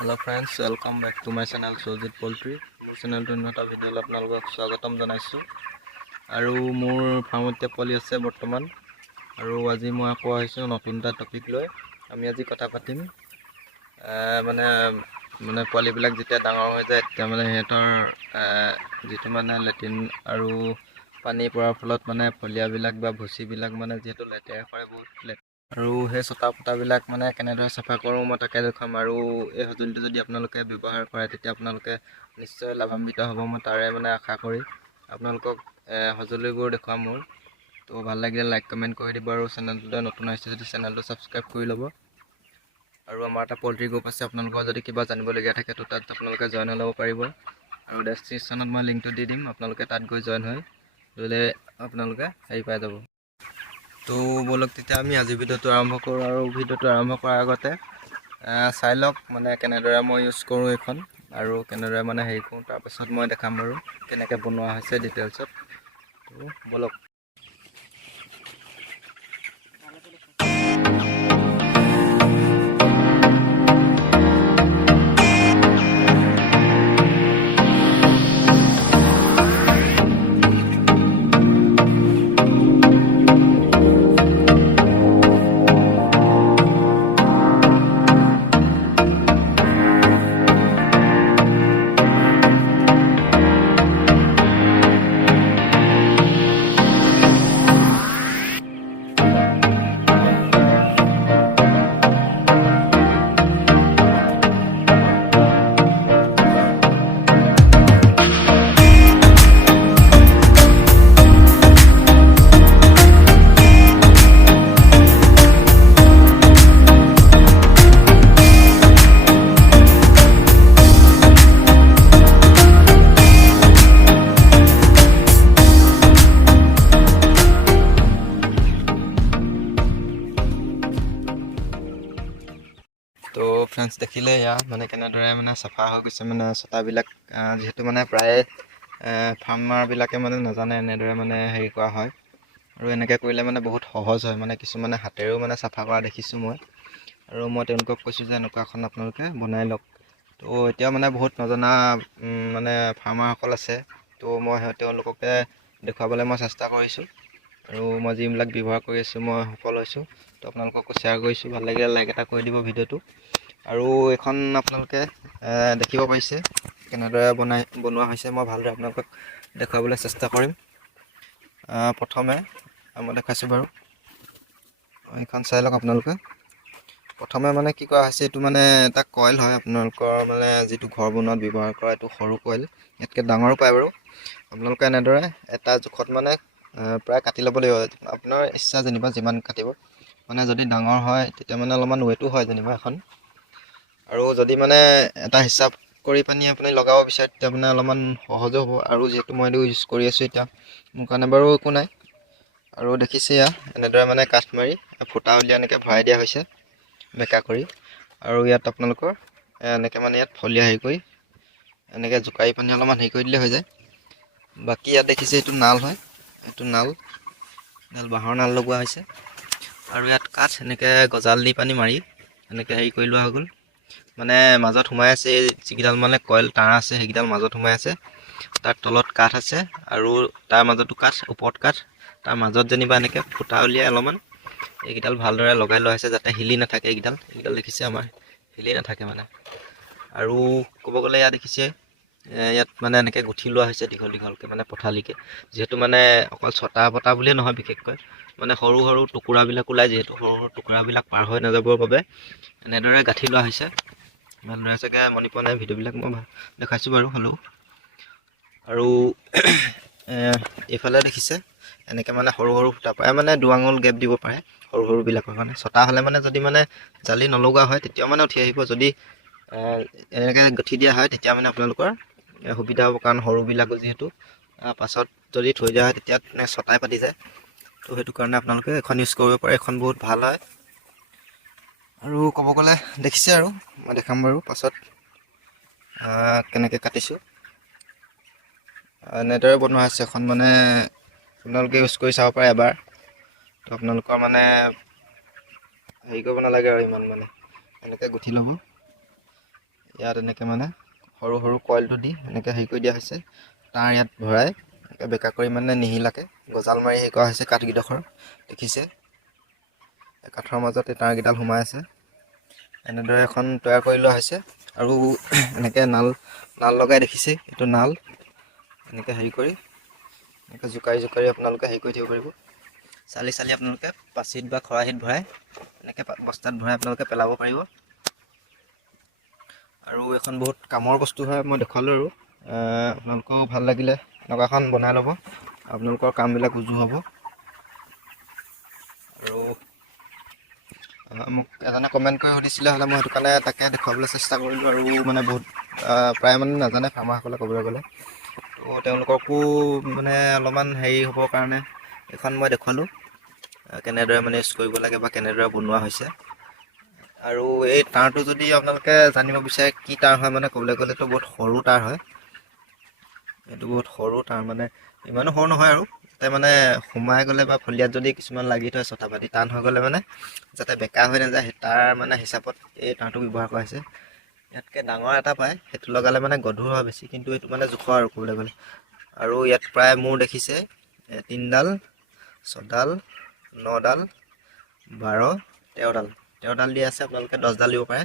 Hello friends, welcome back to my channel Sojit Poultry. মোৰ চেনেলটো নতুন ভিডিঅ'লৈ আপোনালোকক স্বাগতম জনাইছোঁ। আৰু মোৰ ফাৰ্মতে পোৱালি আছে বৰ্তমান। আৰু আজি মই আকৌ আহিছোঁ নতুন এটা টপিক লৈ। আমি আজি কথা পাতিম মানে পোৱালিবিলাক যেতিয়া ডাঙৰ হৈ যায় তেতিয়া মানে সিহঁতৰ যিটো মানে লেট্ৰিন আৰু পানী পৰাৰ ফলত মানে ফলিয়াবিলাক বা ভুচিবিলাক মানে যিহেতু লেতেৰা কৰে বহুত আৰু সেই চটা পটাবিলাক মানে কেনেদৰে চাফা কৰোঁ মই তাকে দেখুৱাম। আৰু এই সঁজুলিটো যদি আপোনালোকে ব্যৱহাৰ কৰে তেতিয়া আপোনালোকে নিশ্চয় লাভান্বিত হ'ব, মই তাৰে মানে আশা কৰি আপোনালোকক সঁজুলিবোৰ দেখুৱাম। মোৰ তো ভাল লাগিলে লাইক কমেণ্ট কৰি দিব আৰু চেনেলটোলৈ নতুন আহিছে যদি চেনেলটো ছাবস্ক্ৰাইব কৰি ল'ব। আৰু আমাৰ এটা পল্ট্ৰি গ্ৰুপ আছে, আপোনালোকৰ যদি কিবা জানিবলগীয়া থাকে তো তাত আপোনালোকে জইন হৈ ল'ব পাৰিব। আৰু ডেছক্ৰিপশ্যনত মই লিংকটো দি দিম, আপোনালোকে তাত গৈ জইন হৈ ল'লে আপোনালোকে হেৰি পাই যাব। তো ব'লক তেতিয়া আমি আজি ভিডিঅ'টো আৰম্ভ কৰোঁ। আৰু ভিডিঅ'টো আৰম্ভ কৰাৰ আগতে চাই লওক মানে কেনেদৰে মই ইউজ কৰোঁ এইখন আৰু কেনেদৰে মানে হেৰি কৰোঁ, তাৰপাছত মই দেখাম বাৰু কেনেকৈ বনোৱা হৈছে ডিটেইলছত। তো ব'লক। তো ফ্ৰেণ্ডছ দেখিলে এয়া মানে কেনেদৰে মানে চাফা হৈ গৈছে, মানে চটাবিলাক যিহেতু মানে প্ৰায়ে ফাৰ্মাৰবিলাকে মানে নাজানে এনেদৰে মানে হেৰি কৰা হয়। আৰু এনেকৈ কৰিলে মানে বহুত সহজ হয়, মানে কিছুমানে হাতেৰেও মানে চাফা কৰা দেখিছোঁ মই। আৰু মই তেওঁলোকক কৈছোঁ যে এনেকুৱাখন আপোনালোকে বনাই লওক। তো এতিয়া মানে বহুত নজনা মানে ফাৰ্মাৰসকল আছে, তো মই তেওঁলোককে দেখুৱাবলৈ মই চেষ্টা কৰিছোঁ। আৰু মই যিবিলাক ব্যৱহাৰ কৰি আছোঁ মই সফল হৈছোঁ, তো আপোনালোককো শ্বেয়াৰ কৰিছোঁ। ভাল লাগিলে লাইক এটা কৰি দিব ভিডিঅ'টো। আৰু এইখন আপোনালোকে দেখিব পাৰিছে কেনেদৰে বনোৱা হৈছে। মই ভালদৰে আপোনালোকক দেখুৱাবলৈ চেষ্টা কৰিম। প্ৰথমে মই দেখাইছোঁ বাৰু, এইখন চাই লওক আপোনালোকে। প্ৰথমে মানে কি কৰা হৈছে, এইটো মানে এটা কইল হয় আপোনালোকৰ মানে যিটো ঘৰ বনোৱাত ব্যৱহাৰ কৰা এইটো সৰু কইল, ইয়াতকৈ ডাঙৰো পায় বাৰু। আপোনালোকে এনেদৰে এটা জোখত মানে প্ৰায় কাটি ল'ব লাগিব, আপোনাৰ ইচ্ছা যেনিবা যিমান কাটিব। মানে যদি ডাঙৰ হয় তেতিয়া মানে অলপমান ৱেটো হয় যেনিবা এখন। আৰু যদি মানে এটা হিচাপ কৰি পানি আপুনি লগাব বিচাৰে তেতিয়া মানে অলপমান সহজো হ'ব। আৰু যিহেতু মই এইটো ইউজ কৰি আছোঁ এতিয়া, মোৰ কাৰণে বাৰু একো নাই। আৰু দেখিছে এয়া এনেদৰে মানে কাঠ মাৰি ফুটা উলিয়াই এনেকৈ ভৰাই দিয়া হৈছে বেকা কৰি। আৰু ইয়াত আপোনালোকৰ এনেকৈ মানে ইয়াত ফলিয়া হেৰি কৰি এনেকৈ জোকাৰি পানি অলপমান হেৰি কৰি দিলে হৈ যায়। বাকী ইয়াত দেখিছে এইটো নাল হয়, এইটো নাল বাঁহৰ নাল লগোৱা হৈছে। আৰু ইয়াত কাঠ এনেকৈ গজাল দি পানি মাৰি এনেকৈ হেৰি কৰি লোৱা হৈ গ'ল। মানে মাজত সোমাই আছে যিকেইডাল মানে কইল তাঁৰ আছে সেইকেইডাল মাজত সোমাই আছে। তাৰ তলত কাঠ আছে আৰু তাৰ মাজতো কাঠ, ওপৰত কাঠ, তাৰ মাজত যেনিবা এনেকৈ ফুটা উলিয়াই অলপমান এইকেইডাল ভালদৰে লগাই লোৱা হৈছে যাতে হিলি নাথাকে। এইকেইডাল দেখিছে আমাৰ হিলি নাথাকে মানে। আৰু ক'ব গ'লে ইয়াত দেখিছে ইয়াত মানে এনেকৈ গুঠি লোৱা হৈছে দীঘল দীঘলকৈ মানে পঠালিকৈ। যিহেতু মানে অকল ছটা পটা বুলিয়ে নহয়, বিশেষকৈ মানে সৰু সৰু টুকুৰাবিলাক ওলাই, যিহেতু সৰু সৰু টুকুৰাবিলাক পাৰ হৈ নাযাবৰ বাবে এনেদৰে গাঁঠি লোৱা হৈছে। ভালদৰে চাগে মনি পোৱা নাই, ভিডিঅ'বিলাক মই দেখাইছোঁ বাৰু হ'লেও। আৰু এইফালে দেখিছে এনেকৈ মানে সৰু সৰু ফুটা প্ৰায় মানে 2 আঙুল গেপ দিব পাৰে সৰু সৰুবিলাকৰ কাৰণে। ছটা হ'লে মানে যদি মানে জালি নলগোৱা হয় তেতিয়াও মানে উঠি আহিব। যদি এনেকৈ গাঁঠি দিয়া হয় তেতিয়া মানে আপোনালোকৰ সুবিধা হ'ব, কাৰণ সৰুবিলাকো যিহেতু পাছত যদি থৈ দিয়া হয় তেতিয়া ছটাই পাতি যায়। তো সেইটো কাৰণে আপোনালোকে এখন ইউজ কৰিব পাৰে, এখন বহুত ভাল হয়। আৰু ক'ব গ'লে দেখিছে আৰু মই দেখাম বাৰু পাছত কেনেকৈ কাটিছোঁ। এনেদৰে বনোৱা হৈছে এখন, মানে আপোনালোকে ইউজ কৰি চাব পাৰে এবাৰ। তো আপোনালোকৰ মানে হেৰি কৰিব নালাগে আৰু ইমান মানে এনেকৈ গুঠি ল'ব। ইয়াত এনেকৈ মানে সৰু সৰু কইলটো দি এনেকৈ হেৰি কৰি দিয়া হৈছে। তাঁৰ ইয়াত ভৰাই এনেকৈ বেকা কৰি মানে নিহিলাকৈ গজাল মাৰি হেৰি কৰা হৈছে। কাঠকেইডোখৰ দেখিছে, কাঠৰ মাজত এই তাঁৰকেইডাল সোমাই আছে। এনেদৰে এখন তৈয়াৰ কৰি লোৱা হৈছে। আৰু এনেকৈ নাল লগাই দেখিছে, এইটো নাল এনেকৈ হেৰি কৰি এনেকৈ জোকাৰি আপোনালোকে হেৰি কৰি থাকিব পাৰিব। চালি আপোনালোকে পাচিত বা খৰাহিত ভৰাই এনেকৈ বস্তাত ভৰাই আপোনালোকে পেলাব পাৰিব। আৰু এখন বহুত কামৰ বস্তু হয়, মই দেখুৱালোঁ। আৰু আপোনালোকেও ভাল লাগিলে এনেকুৱাখন বনাই ল'ব, আপোনালোকৰ কামবিলাক উজু হ'ব। আৰু মোক এজনে কমেণ্ট কৰি সুধিছিলে হ'লে, মই সেইটো কাৰণে তাকে দেখুৱাবলৈ চেষ্টা কৰিলোঁ। আৰু মানে বহুত প্ৰায় মানে নাজানে ফাৰ্মাৰসকলে ক'বলৈ গ'লে, ত' তেওঁলোককো মানে অলপমান হেৰি হ'বৰ কাৰণে এইখন মই দেখুৱালোঁ, কেনেদৰে মানে ইউজ কৰিব লাগে বা কেনেদৰে বনোৱা হৈছে। আৰু এই তাঁৰটো যদি আপোনালোকে জানিব বিচাৰে কি তাঁৰ হয়, মানে ক'বলৈ গ'লেতো বহুত সৰু তাঁৰ হয়। এইটো বহুত সৰু তাঁৰ, মানে ইমানো সৰু নহয় আৰু যাতে মানে সোমাই গ'লে বা ফলিয়াত যদি কিছুমান লাগি থয় চটা পাতি টান হৈ গ'লে মানে যাতে বেকা হৈ নাযায়, তাৰ মানে হিচাপত এই তাঁৰটো ব্যৱহাৰ কৰা হৈছে। ইয়াতকৈ ডাঙৰ এটা পায়, সেইটো লগালে মানে গধুৰ হয় বেছি, কিন্তু এইটো মানে জোখৰ আৰু ক'বলৈ গ'লে। আৰু ইয়াত প্ৰায় মোৰ দেখিছে 3ডাল, 6ডাল, 9ডাল, 12, 13ডাল দি আছে। আপোনালোকে 10ডাল দিব পাৰে।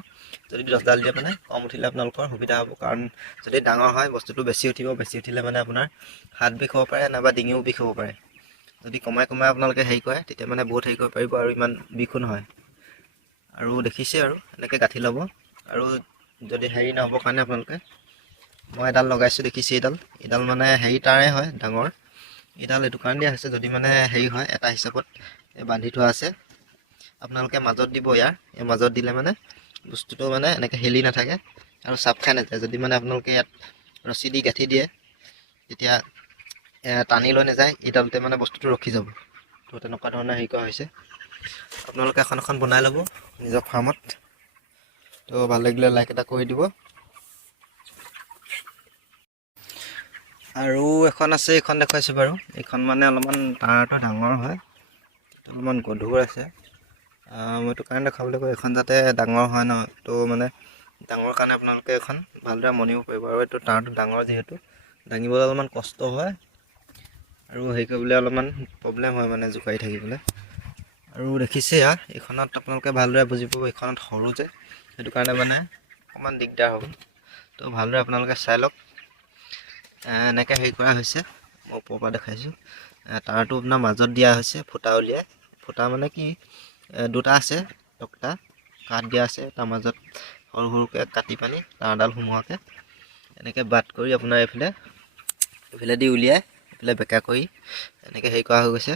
যদি 10ডাল দিয়ে মানে কম উঠিলে আপোনালোকৰ সুবিধা হ'ব, কাৰণ যদি ডাঙৰ হয় বস্তুটো বেছি উঠিব। বেছি উঠিলে মানে আপোনাৰ হাত বিষ হ'ব পাৰে, নাইবা ডিঙিও বিষ হ'ব পাৰে। যদি কমাই আপোনালোকে হেৰি কৰে, তেতিয়া মানে বহুত হেৰি কৰিব পাৰিব আৰু ইমান বিষো নহয়। আৰু দেখিছে আৰু এনেকৈ গাঁঠি ল'ব। আৰু যদি হেৰি নহ'বৰ কাৰণে আপোনালোকে, মই এডাল লগাইছোঁ দেখিছে, এইডাল মানে হেৰি তাঁৰে হয় ডাঙৰ। এইডাল এইটো কাৰণে দিয়া হৈছে, যদি মানে হেৰি হয় এটা হিচাপত বান্ধি থোৱা আছে, আপোনালোকে মাজত দিব। এই মাজত দিলে মানে বস্তুটো মানে এনেকৈ হেলি নাথাকে আৰু চাপ খাই নাযায়। যদি মানে আপোনালোকে ইয়াত ৰছী দি গাঁঠি দিয়ে, তেতিয়া টানি লৈ নাযায়, এইডালতে মানে বস্তুটো ৰখি যাব। ত' তেনেকুৱা ধৰণে হেৰি কৰা হৈছে। আপোনালোকে এখন বনাই ল'ব নিজৰ ফাৰ্মত। তো ভাল লাগিলে লাইক এটা কৰি দিব। আৰু এখন আছে, এইখন দেখুৱাইছোঁ বাৰু। এইখন মানে অলপমান তাঁৰটো ডাঙৰ হয়, অলপমান গধুৰ আছে। মই এইটো কাৰণে দেখাবলৈ গৈ, এইখন যাতে ডাঙৰ হয় ন, তো মানে ডাঙৰ কাৰণে আপোনালোকে এইখন ভালদৰে মনিব পাৰিব। আৰু এইটো তাঁৰটো ডাঙৰ যিহেতু দাঙিবলৈ অলপমান কষ্ট হয়, আৰু হেৰি কৰিবলৈ অলপমান প্ৰব্লেম হয় মানে জোকাৰি থাকিবলৈ। আৰু দেখিছে এইখনত আপোনালোকে ভালদৰে বুজি পাব, এইখনত সৰু যে, সেইটো কাৰণে মানে অকণমান দিগদাৰ হ'ব। তো ভালদৰে আপোনালোকে চাই লওক। এনেকৈ হেৰি কৰা হৈছে, মই ওপৰৰ পৰা দেখাইছোঁ। তাঁৰটো আপোনাৰ মাজত দিয়া হৈছে, ফুটা উলিয়াই। ফুটা মানে কি, দুটা আছে তক্তা কাঠ দিয়া আছে, তাৰ মাজত সৰু সৰুকৈ কাটি পানি তাঁৰডাল সোমোৱাকৈ এনেকৈ বাট কৰি আপোনাৰ এইফালেদি উলিয়াই এইফালে বেকা কৰি এনেকৈ হেৰি কৰা হৈ গৈছে।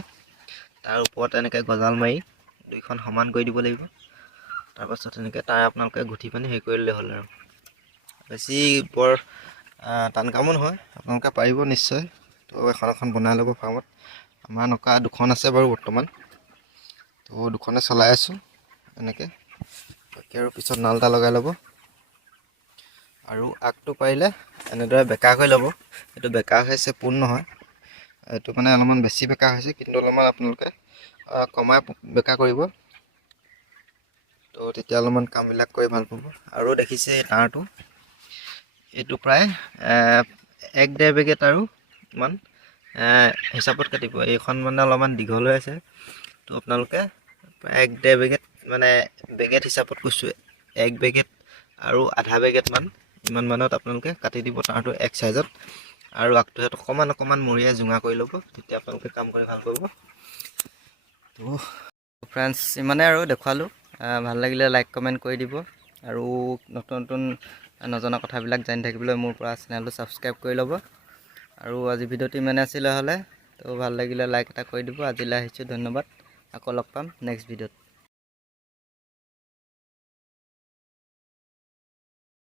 তাৰ ওপৰত এনেকৈ গজাল মাৰি দুইখন সমান কৰি দিব লাগিব। তাৰপাছত এনেকৈ তাঁৰ আপোনালোকে গুঠি পানি হেৰি কৰি ল'লে হ'ল। আৰু বেছি বৰ টান কামো নহয়, আপোনালোকে পাৰিব নিশ্চয়। তো এখন বনাই ল'ব ফাৰ্মত। আমাৰ এনেকুৱা দুখন আছে বাৰু বৰ্তমান, তো দুখনে চলাই আছোঁ এনেকৈ। বাকী আৰু পিছত নাল এটা লগাই ল'ব। আৰু আগটো পাৰিলে এনেদৰে বেকা কৰি ল'ব। এইটো বেকা হৈছে, পোন নহয়, এইটো মানে অলপমান বেছি বেকা হৈছে, কিন্তু অলপমান আপোনালোকে কমাই বেকা কৰিব। তো তেতিয়া অলপমান কামবিলাক কৰি ভাল পাব। আৰু দেখিছে এই তাঁৰটো, এইটো প্ৰায় 1-1.5 বেগেট আৰু ইমান হিচাপত কাটিব। এইখন মানে অলপমান দীঘল হৈ আছে, তো আপোনালোকে প্ৰায় 1-1.5 বেগেট, মানে বেগেট হিচাপত কৈছোঁ, 1 বেগেট আৰু আধা বেগেটমান ইমান মানত আপোনালোকে কাটি দিব তাঁৰটো এক চাইজত। আৰু আগটো অকণমান মৰিয়াই জোঙা কৰি ল'ব, তেতিয়া আপোনালোকে কাম কৰি ভাল পাব। তো ফ্ৰেণ্ডছ, ইমানে আৰু দেখুৱালোঁ। ভাল লাগিলে লাইক কমেণ্ট কৰি দিব। আৰু নতুন নজনা কথাবিলাক জানি থাকিবলৈ মোৰ পৰা চেনেলটো ছাবস্ক্ৰাইব কৰি ল'ব। আৰু আজি ভিডিঅ'টো ইমানে আছিলে হ'লে, তো ভাল লাগিলে লাইক এটা কৰি দিব। আজিলৈ আহিছোঁ, ধন্যবাদ। আকৌ লগ পাম নেক্সট ভিডিঅ'ত।